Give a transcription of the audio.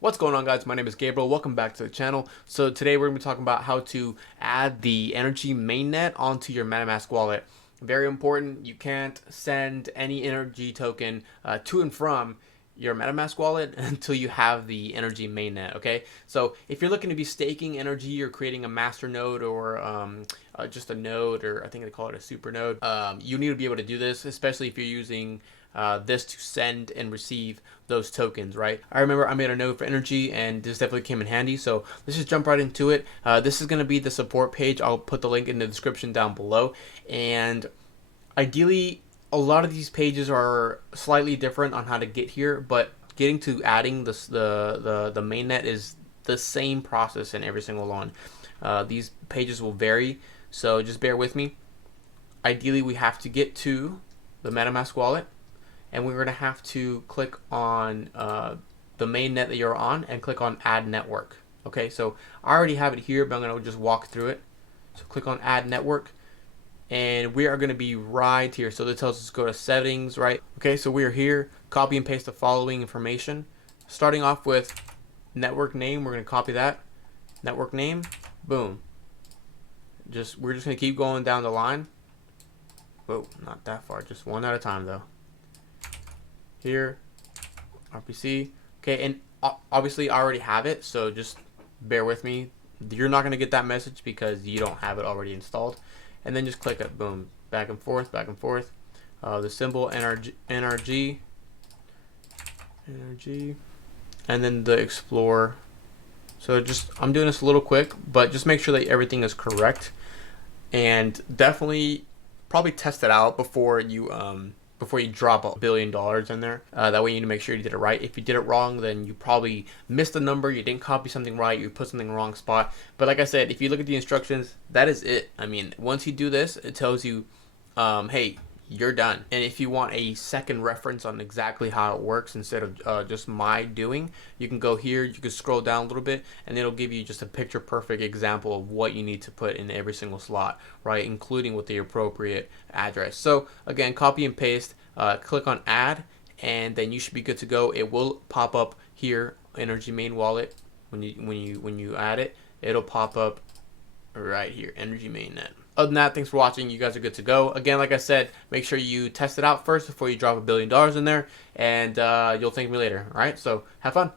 What's going on, guys? My name is Gabriel. Welcome back to the channel. So today we're going to be talking about how to add the ENERGI Mainnet onto your Metamask wallet. Very important. You can't send any ENERGI token to and from your Metamask wallet until you have the ENERGI Mainnet. Okay, so if you're looking to be staking ENERGI or creating a master node or just a node, or I think they call it a super node, you need to be able to do this, especially if you're using this to send and receive those tokens, right? I remember I made a node for ENERGI and this definitely came in handy, so let's just jump right into it. This is going to be the support page. I'll put the link in the description down below, and ideally a lot of these pages are slightly different on how to get here, but getting to adding this, the mainnet is the same process in every single one. These pages will vary, so just bear with me. Ideally we have to get to the MetaMask wallet, and we're going to have to click on the main net that you're on and click on add network. Okay, so I already have it here, but I'm going to just walk through it. So click on add network, and we are going to be right here. So this tells us to go to settings, right? Okay, so we are here. Copy and paste the following information. Starting off with network name, we're going to copy that. Network name, boom. We're just going to keep going down the line. Whoa, not that far, just one at a time though. Here, RPC. Okay, and obviously I already have it, so just bear with me. You're not going to get that message because you don't have it already installed. And then just click it, boom, back and forth, back and forth. The symbol NRG, and then the Explorer. So I'm doing this a little quick, but just make sure that everything is correct, and definitely probably test it out before you drop $1 billion in there. That way you need to make sure you did it right. If you did it wrong, then you probably missed a number, you didn't copy something right, you put something in the wrong spot. But like I said, if you look at the instructions, that is it. I mean, once you do this, it tells you, hey, you're done. And if you want a second reference on exactly how it works instead of just my doing, you can go here, you can scroll down a little bit, and it'll give you just a picture perfect example of what you need to put in every single slot, right, including with the appropriate address. So again, copy and paste, click on add, and then you should be good to go. It will pop up here, ENERGI main wallet. When you add it, it'll pop up right here, ENERGI Mainnet. Other than that, thanks for watching. You guys are good to go. Again, like I said, make sure you test it out first before you drop $1 billion in there, and you'll thank me later. All right, so have fun.